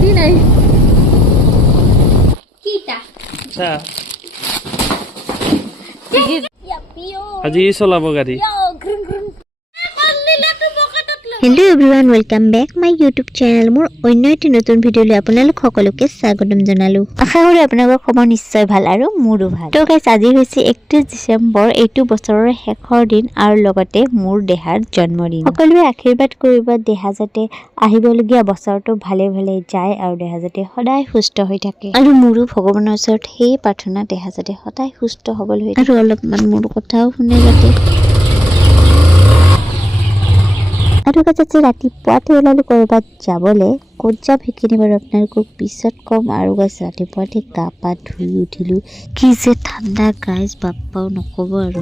मोदी नहीं कीटा আচ্ছা আজি চলাব গাড়ী Hello everyone, welcome back my YouTube channel. মোৰ অন্য এটি নতুন ভিডিঅ'লৈ আপোনালোক সকলোকে স্বাগতম জনালো। আশা কৰো আপোনালোকৰ খবৰ নিশ্চয় ভাল আৰু মোৰো ভাল। তো গাইস আজি হৈছে 31 ডিসেম্বৰ, এইটো বছৰৰ শেষৰ দিন আৰু লগতে মোৰ দেহাৰ জন্মদিন। সকলোৱে আশীৰ্বাদ কৰিব দেহা যাতে আহিবলগীয়া বছৰটো ভালে ভালে যায় আৰু দেহা যাতে সদায় সুস্থ হৈ থাকে। আৰু মোৰো ভগৱানৰ ওচৰত সেই প্ৰাৰ্থনা দেহা যাতে সদায় সুস্থ হ'বলৈ হৈ আৰু অলপমান মোৰ কথাও শুনে যাতে আৰু কাছে ৰাতিপুৱাতে ওলালো কৰবাত যাবলৈ ক'ত যাম সেইখিনি বাৰু আপোনালোকক পিছত কম আৰু গাইছ ৰাতিপুৱাতে গা পা ধুই উঠিলো কি যে ঠাণ্ডা গাইছ বাপ্পাও নক'ব আৰু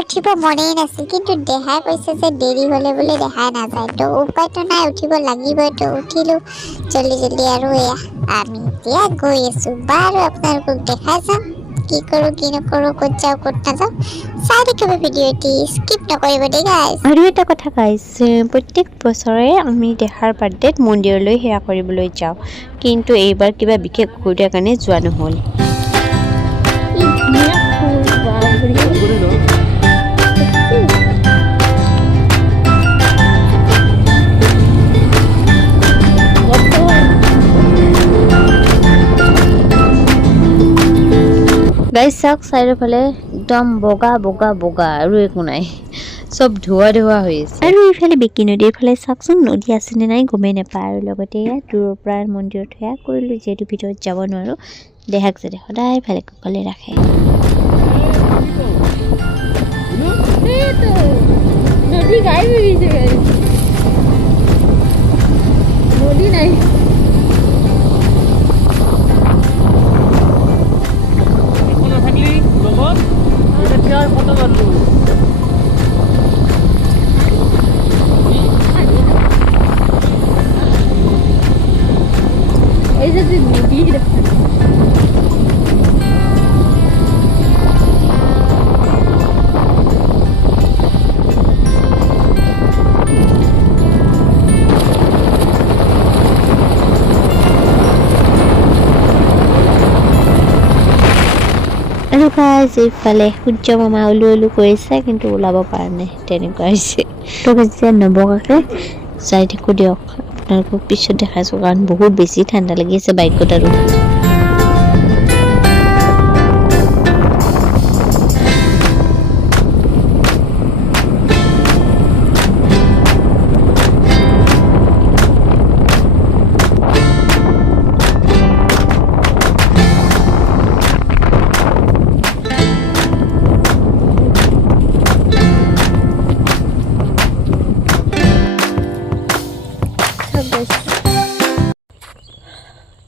উঠিব মনেই নাছিল কিন্তু দেহাই কৈছে যে দেৰি হ'লে বোলে দেখাই নাযায় তো উপায়তো নাই উঠিব লাগিবই তো উঠিলো জল্দি জল্দি আৰু এয়া আমি এতিয়া গৈ আছো বাৰু আপোনালোকক দেখাই যাম কি কৰো কি নকৰো ক'ত যাওঁ ক'ত নাযাওঁ চাই থাকিব ভিডিঅ'টি স্কিপ নকৰিব দেই গাইছ আৰু এটা কথা গাইছ প্ৰত্যেক বছৰে আমি দেহাৰ বাৰ্থডেত মন্দিৰলৈ সেৱা কৰিবলৈ যাওঁ কিন্তু এইবাৰ কিবা বিশেষ অসুবিধাৰ কাৰণে যোৱা নহ'ল গাইছ চাওক চাৰিওফালে একদম বগা বগা বগা আৰু একো নাই সব ধোৱা ধোৱা হৈ আছে আৰু এইফালে বিকি নদীৰ ফালে চাওকচোন নদী আছে নে নাই গমেই নাপায় আৰু লগতে দূৰৰ পৰা মন্দিৰত সেৱা কৰিলোঁ যিহেতু ভিতৰত যাব নোৱাৰোঁ দেহাক যাতে সদায় ভালে কুশলে ৰাখে नदी गायब हो गई है मोदी नहीं ऐसे तो नदी আৰু গাইছ এইফালে সূৰ্য মামা ওলো ওলো কৰিছে কিন্তু ওলাব পৰা নাই তেনেকুৱা হৈছে তো যেতিয়া নবকাকে যাই থাকোঁ দিয়ক আপোনালোকক পিছত দেখাইছোঁ কাৰণ বহুত বেছি ঠাণ্ডা লাগি আছে বাইকত আৰু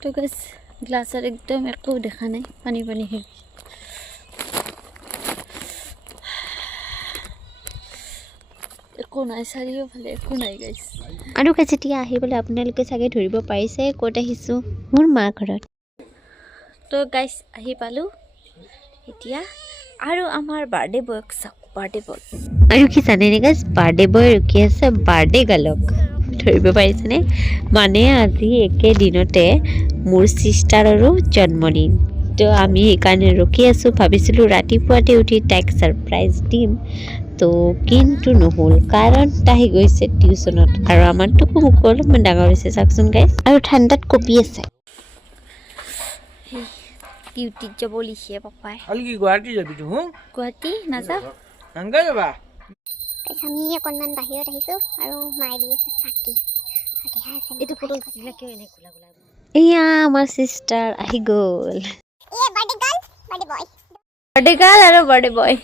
तो गैस ग्लासर एकदम एको देखा नहीं पानी पानी है एको নাই চাৰিওফালে একো নাই গাইছ আৰু যেতিয়া আহিবলৈ আপোনালোকে চাগে ধৰিব পাৰিছে ক'ত আহিছোঁ মোৰ মা ঘৰত তো গাইছ আহি পালোঁ এতিয়া আৰু আমাৰ বাৰ্থডে বয়ক চাওক বাৰ্থডে বয় আৰু কি জানেনে গাইছ বাৰ্থডে বয় ৰখি আছে বাৰ্থডে গালক ধৰিব পাৰিছেনে মানে আজি একেদিনতে মোৰ চিষ্টাৰৰো জন্মদিন তো আমি সেইকাৰণে ৰখি আছোঁ ভাবিছিলোঁ ৰাতিপুৱাতে উঠি তাইক ছাৰপ্ৰাইজ দিম তো কিন্তু নহ'ল কাৰণ তাই গৈছে টিউশ্যনত আৰু আমাৰতো মোক অলপমান ডাঙৰ হৈছে চাওকচোন গাইছ আৰু ঠাণ্ডাত কঁপি আছে ডিউটিত যাব লিখে পাপাই কালি কি গুৱাহাটী যাবি তো গুৱাহাটী নাযাওঁ নাংগা যাবা আমি অকণমান বাহিৰত আহিছোঁ আৰু মায়ে দি আছে চাকি এইটো ফটো বিলাক কিয় এনে খোলা খোলা এয়া আমাৰ চিষ্টাৰ আহি গ'ল বাৰ্থডে গাৰ্ল আৰু বাৰ্থডে বয়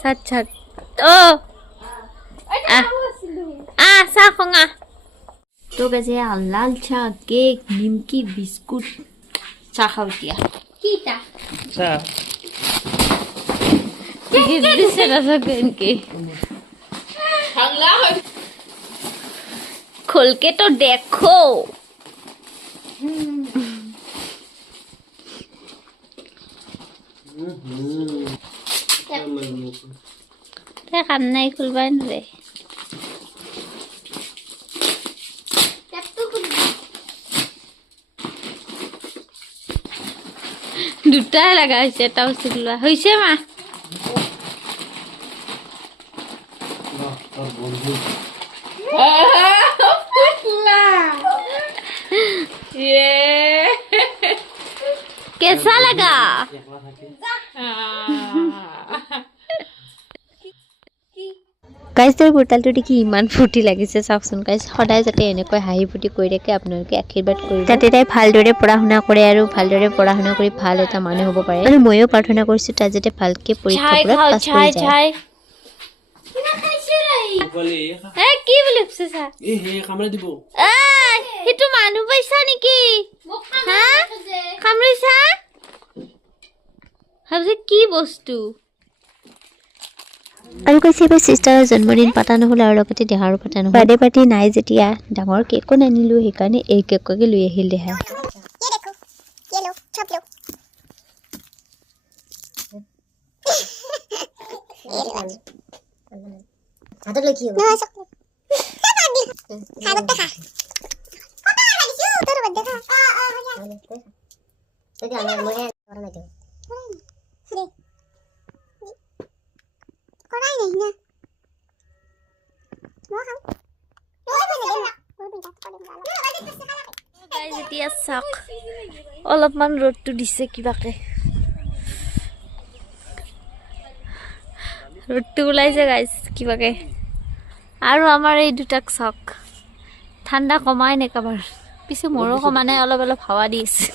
চাট চাট চাহ খঙা তো গেছে লাল চাহ কেক নিমকি বিস্কুট চাহ খাওঁ এতিয়া কিটা আচ্ছা দিছে এনেকে खोल के तो देखो কাম নাই খুলবাই নৰে দুটাই লগা হৈছে এটা বস্তু লোৱা হৈছে মা কেঁচা লগা গাইজ তোৰ কুৰ্তালটো দেখি ইমান ফূৰ্তি লাগিছে চাওকচোন গাইজ সদায় যাতে এনেকৈ হাঁহি ফূৰ্তি কৰি থাকে আপোনালোকে আশীৰ্বাদ কৰিব যাতে তাই ভালদৰে পঢ়া শুনা কৰে আৰু ভালদৰে পঢ়া শুনা কৰি ভাল এটা মানুহ হ'ব পাৰে আৰু ময়ো প্ৰাৰ্থনা কৰিছোঁ তাই যাতে ভালকে পৰীক্ষাবোৰত পাছ কৰি যায় কি বুলি ভাবিছা সেইটো মানুহ পাইছা নেকি কামৰিছা ভাবিছে কি বস্তু আৰু কৈছে এইবাৰ চিষ্টাৰৰ জন্মদিন পাতা নহ'ল আৰু লগতে দেহাৰো পাতা নহ'ল বাৰ্থডে পাৰ্টি নাই যেতিয়া ডাঙৰ কেকো নানিলোঁ সেইকাৰণে এই কেককে লৈ আহিল দেহাই এতিয়া চাওক অলপমান ৰ'দটো দিছে কিবাকে ৰ'দটো ওলাইছে গাইজ কিবাকে আৰু আমাৰ এই দুটাক চাওক ঠাণ্ডা কমাই নে কাবাৰ পিছে মোৰো কমা নাই অলপ অলপ হাৱা দি আছে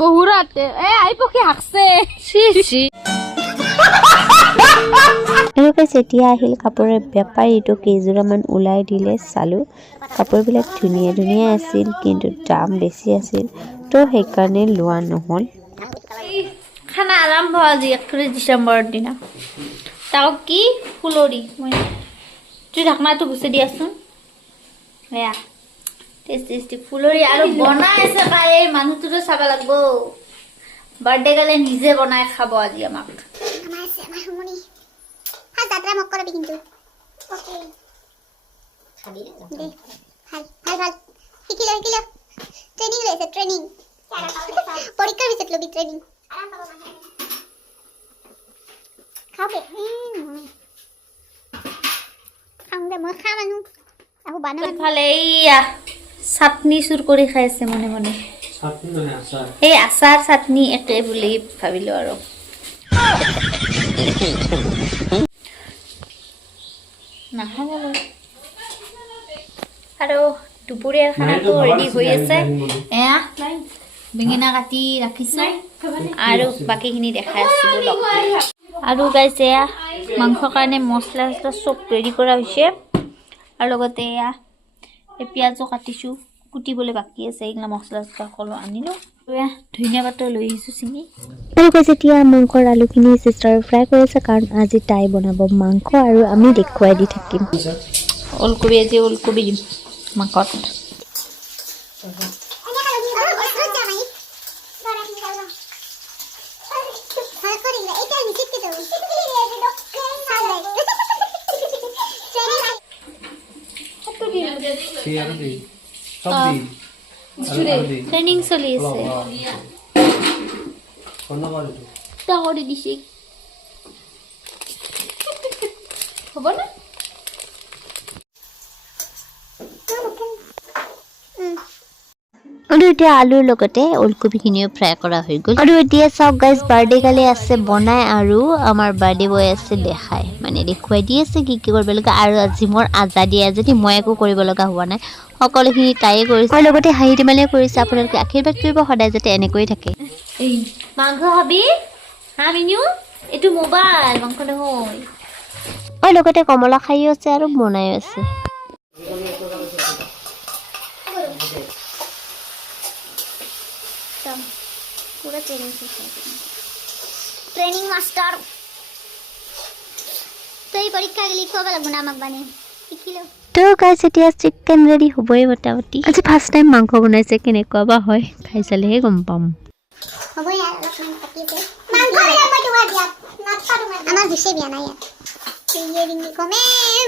বহুৰাতে আই পক্ষী হাকছে আৰু যেতিয়া আহিল কাপোৰৰ বেপাৰীটো কেইযোৰামান ওলাই দিলে চালোঁ কাপোৰবিলাক ধুনীয়া ধুনীয়া আছিল কিন্তু দাম বেছি আছিল তো সেইকাৰণে লোৱা নহ'ল খানা আৰম্ভ আজি 31 ডিচেম্বৰৰ দিনা তাও কি ফুলৰি মই তুই ঢাকনাটো গুচি দিয়াচোন এয়া টেষ্টি ফুলৰি আৰু বনাই আছে পাই এই মানুহটোতো চাব লাগিব বাৰ্থডে গালে নিজে বনাই খাব আজি আমাক যাত্ৰা মক কৰাবি কিন্তু ভাল শিকিল ট্ৰেইনিং লৈছে ট্ৰেইনিং পৰীক্ষাৰ পিছত ল'বি ট্ৰেইনিং খাওঁগে খাওঁগে মই খাম আনো আকৌ বানাম ফালে এইয়া চাটনি চুৰ কৰি খাই আছে মনে মনে এই আচাৰ চাটনি একে বুলি ভাবিলো আৰু নাখাব আৰু দুপৰীয়াৰ খানাটো ৰেডি হৈ আছে এয়া বেঙেনা কাটি ৰাখিছোঁ আৰু বাকীখিনি দেখাই আছোঁ বলক আৰু গাইজ এয়া মাংসৰ কাৰণে মছলা চছলা চব ৰেডি কৰা হৈছে আৰু লগতে এয়া এই পিঁয়াজো কাটিছোঁ কুটিবলৈ বাকী আছে এইগিলা মছলা চছলা সকলো আনিলোঁ এয়া ধনিয়া পাতো লৈ আহিছোঁ ছিঙি আৰু যেতিয়া মাংসৰ আলুখিনি চিষ্টাৰে ফ্ৰাই কৰিছে কাৰণ আজি তাই বনাব মাংস আৰু আমি দেখুৱাই দি থাকিম ওলকবি আজি ওলকবি দিম মাংসত ট্ৰেইনিং চলি আছে কৰি দিছে হ'ব না আৰু এতিয়া আলুৰ লগতে ওলকবিখিনিও ফ্ৰাই কৰা হৈ গ'ল আৰু এতিয়া চাওক গাইজ বাৰ্থডে কালি আছে বনাই আৰু আমাৰ বাৰ্থডে বয় আছে দেখাই মানে দেখুৱাই দি আছে কি কৰিব লগা আৰু আজি মোৰ আজাদি যদি মই একো কৰিব লগা হোৱা নাই সকলোখিনি তাইয়ে কৰিছে আৰু লগতে হাঁহি ধেমালিও কৰিছে আপোনালোকে আশীৰ্বাদ কৰিব সদায় যাতে এনেকৈ থাকে মাংস খাবি হা মিনু এইটো মোবাইল মাংস নহয় আৰু লগতে কমলা খাইও আছে আৰু বনাইও আছে पूरा ट्रेनिंग मास्टर तो ये परीक्षा के लिए खोगा लगना मग बने शिकिलो তো গাইজ এতিয়া চিকেন ৰেডি হ'বই মোটামুটি আজি ফাৰ্ষ্ট টাইম মাংস বনাইছে কেনেকুৱা বা হয় খাই চালেহে গম পাম হ'ব ইয়াৰ অলপমান কাটিছে মাংস বেয়া মই তোমাৰ দিয়া নাপাৰো মই আমাৰ দিছে বিয়া নাই ইয়াৰ ৰিং কমে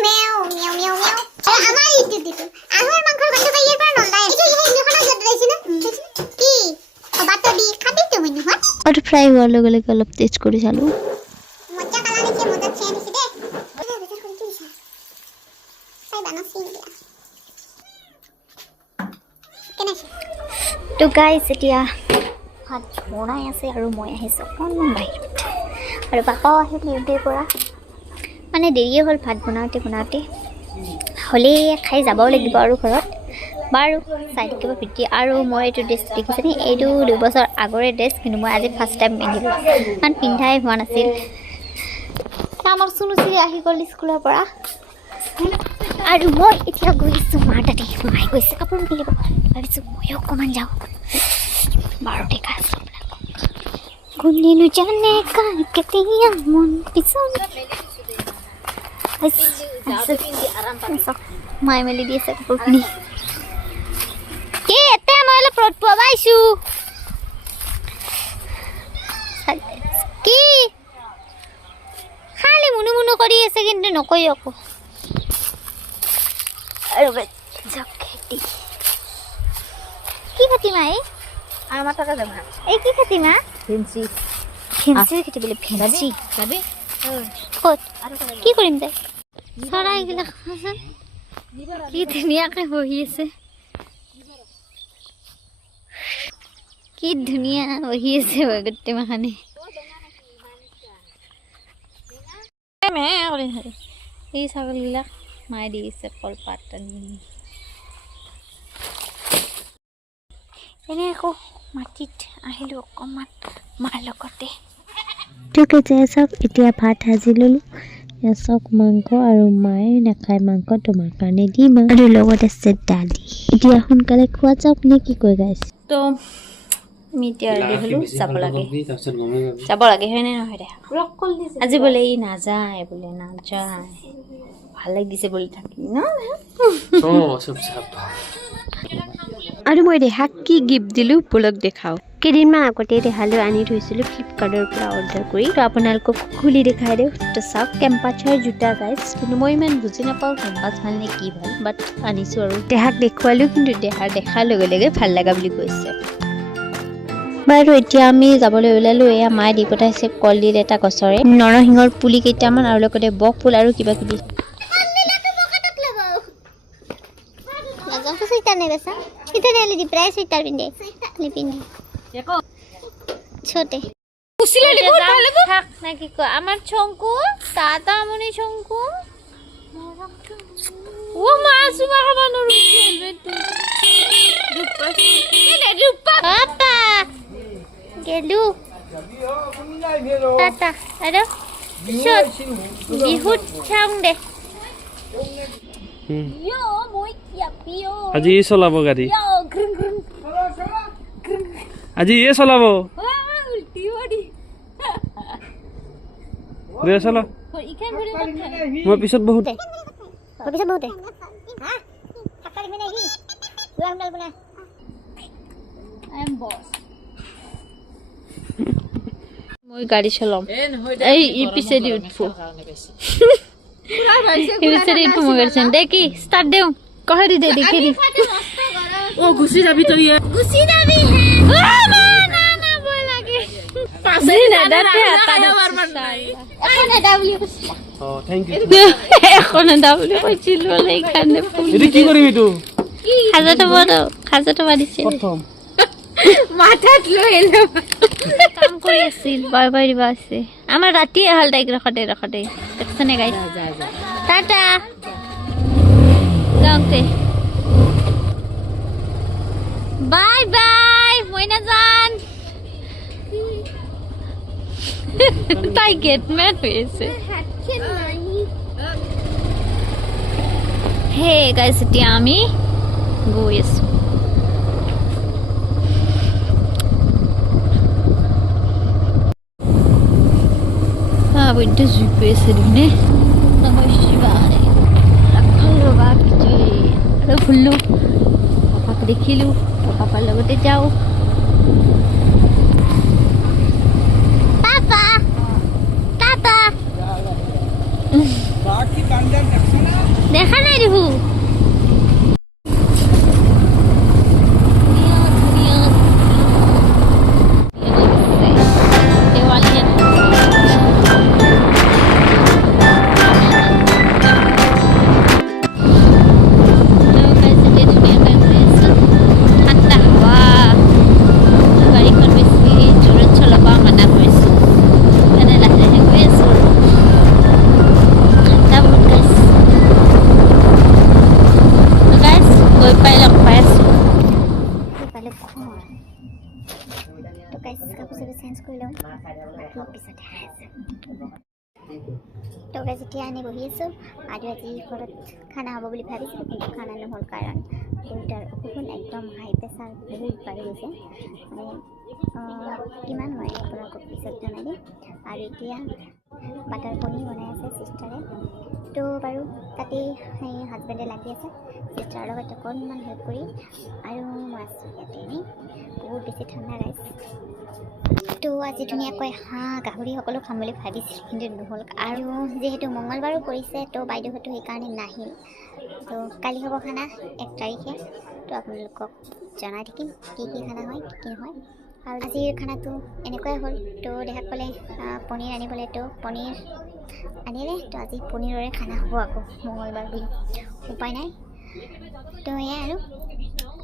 মেও মেও মেও মেও আমাৰ ইটো দিটো আহৰ মাংসৰ গন্ধ পাই ইয়াৰ পৰা নলাই এইটো এই নিখনা জড ৰাইছে না কি বাত দি আৰু ফ্ৰাই হোৱাৰ লগে লগে অলপ টেষ্ট কৰি চালোঁ। মজা কালাৰ দিছে, মজা চেন দিছে দে। ওই বেটা খুলছি দিছা। তাই বানাছি দিয়া। কেনেছে? তো গাইজ এতিয়া ভাত বনাই আছে আৰু মই আহিছোঁ অকণমান বাহিৰত আৰু পাপাও আহিল ডিউটিৰ পৰা। মানে দেৰিয়ে হ'ল ভাত বনাওঁতে হ'লেই খাই যাবও লাগিব আৰু ঘৰত। বাৰু চাই থাকিব ভিডিঅ'। আৰু মই এইটো ড্ৰেছ দেখিছেনে, এইটো 2 বছৰ আগৰে ড্ৰেছ, কিন্তু মই আজি ফাৰ্ষ্ট টাইম পিন্ধিলোঁ, কাৰণ পিন্ধাই হোৱা নাছিল। আমাৰ চুনুচি আহি গ'ল স্কুলৰ পৰা আৰু মই এতিয়া গৈছোঁ মাৰ তাতে। মায়ে গৈছে কাপোৰ মেলিব, ভাবিছোঁ ময়ো অকণমান যাওঁ। বাৰু দেখা আছে কোনেনো জানে কাৰ কেতিয়া মন পিছন। মায়ে মেলি দি আছে কাপোৰখিনি। কি এতিয়া মই অলপ ৰ'দ পোৱা পাইছোঁ। কি খালি মুনু মুনু কৰি আছে, কিন্তু নকয় আকৌ। আৰু খেতি কি খেতি মায়ে? আমাৰ টাকা দেব না এই কি খেতি মা? ফেন্সি ফেন্সিৰ খেতি বোলে। ফেন্সি যাবি ক'ত? কি কৰিম তাই? চৰাইবিলাক চাচোন কি ধুনীয়াকৈ বহি আছে, কি ধুনীয়া বহি আছে গোটেই মাখানে। এই ছাগলীবিলাক মায়ে দি আছে কলপাত আনি। এনে আকৌ মাটিত আহিলোঁ অকণমান মাৰ লগতে। ঠিক আছে চাওক, এতিয়া ভাত সাজি ল'লোঁ। চাওক মাংস, আৰু মায়ে নাখায় মাংস, তোমাৰ কাৰণে দিম আৰু লগত আছে দালি। এতিয়া সোনকালে খোৱা যাওক নে কি কৈ গাইছে? তো আমি এতিয়া ৰেডি হ'লোঁ, যাব লাগে হয়নে নহয় দে? আজি বোলে ই নাযায়, ভাল লাগিছে বুলি থাকি ন। আৰু মই ৰেহাক কি গিফ্ট দিলোঁ বলক দেখাওঁ। কেইদিনমান আগতে ৰেহালৈ আনি থৈছিলোঁ ফ্লিপকাৰ্টৰ পৰা অৰ্ডাৰ কৰি। তো আপোনালোকক খুলি দেখাই দিওঁ। তো চাওক, কেম্পাছৰ জোতা গাইজ, কিন্তু মই ইমান বুজি নাপাওঁ কেম্পাছ ভাল নে কি ভাল, বাট আনিছোঁ আৰু দেহাক দেখুৱালোঁ, কিন্তু দেহাৰ দেখাৰ লগে লগে ভাল লগা বুলি কৈছে। বাৰু এতিয়া আমি যাবলৈ ওলালোঁ। এয়া মায়ে দি পঠাইছে কলডিল এটা গছৰে, নৰসিংহৰ পুলি কেইটামান, আৰু লগতে বক ফুল আৰু কিবা কিবি। আমার ছঙ্কু দাদা মনে ছঙ্কু ও মাছ পাপা গেলু টাটা আরে বিহুত চাং দে। আজি চলাব গাড়ী, আজি চলাব দে চলা। মই পিছত বহুত মই গাড়ী চলাম, এই পিছে দি উঠবো দেখি ষ্টাৰ্ট দিওঁ কহে দি দে দেখি দি। ও গুছি যাবি তুই গুচি যাবি খাজাটো মাৰিছে মাথাত লৈ কাম কৰি আছিল। বাই বাই দিবা আছে আমাৰ ৰাতি আহাল তাইক ৰখতে দেখছনে গাই। টাটা যাওঁতে বাই বাই, মই নাজান। তাই গেটমেন হয়েছে। হে গাইস, এতিয়া আমি গৈ আছো। বৈদ্য জুপে আছে দেখোনে। আৰু ফুললো পাপাক দেখিলো, পাপাৰ লগতে যাওঁ। দেখা নাই দেখো খুৱাই আছোঁ পালে খোৱা তো গাইজ কাপোৰ চাপোৰ চেঞ্জ কৰি লওঁ বাকী পিছত দেখাই আছে তো গাইজ এতিয়া আনি বহি আছোঁ আৰু আজি ঘৰত খানা হ'ব বুলি ভাবিছিলোঁ কিন্তু খানা নহ'ল কাৰণ দেউতাৰ অসুখ একদম হাই প্ৰেছাৰ বহুত বাঢ়ি গৈছে মানে কিমান হয় আপোনালোকক পিছত জনাই দিম আৰু এতিয়া বাটাৰ পনীৰ বনাই আছে চিষ্টাৰে তো বাৰু তাতে সেই হাজবেণ্ডে লাগি আছে চিষ্টাৰৰ লগত অকণমান হেল্প কৰি আৰু মই আছোঁ ইয়াতে এনেই বহুত বেছি ঠাণ্ডা গাইজ তো আজি ধুনীয়াকৈ হাঁহ গাহৰি সকলো খাম বুলি ভাবিছিল কিন্তু নহ'ল আৰু যিহেতু মঙলবাৰো পৰিছে তো বাইদেউহঁতো সেইকাৰণে নাহিল তো কালি হ'ব খানা 1 তাৰিখে তো আপোনালোকক জনাই থাকিম কি খানা হয় কি নহয় আৰু আজিৰ খানাটো এনেকুৱাই হ'ল তো দেখাত ক'লে পনীৰ আনিবলৈ তো পনীৰ আনিলে তো আজি পনীৰৰে খানা হ'ব আকৌ মঙলবাৰ বুলি উপায় নাই তো এয়াই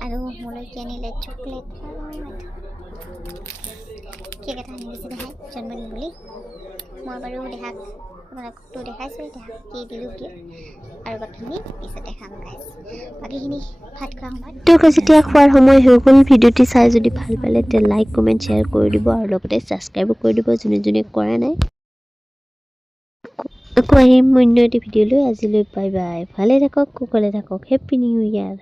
আৰু মোলৈ কি আনিলে চকলেট কেক এটা আনি দিছে দেখাই জন্মদিন বুলি মই বাৰু আপোনালোকতো দেখাইছোঁ এতিয়া কি দিলোঁ কি আৰু কথাখিনি পিছত দেখাম গাইজ বাকীখিনি ভাত খোৱা সময়ত তো যেতিয়া খোৱাৰ সময় হৈ গ'ল ভিডিঅ'টি চাই যদি ভাল পালে তেতিয়া লাইক কমেণ্ট শ্বেয়াৰ কৰি দিব আৰু লগতে ছাবস্ক্ৰাইবো কৰি দিব যোনে কৰা নাই আকৌ আহিম অন্য এটি ভিডিঅ'লৈ আজিলৈ বাই বাই ভালে থাকক কুশলে থাকক হেপ্পী নিউ ইয়াৰ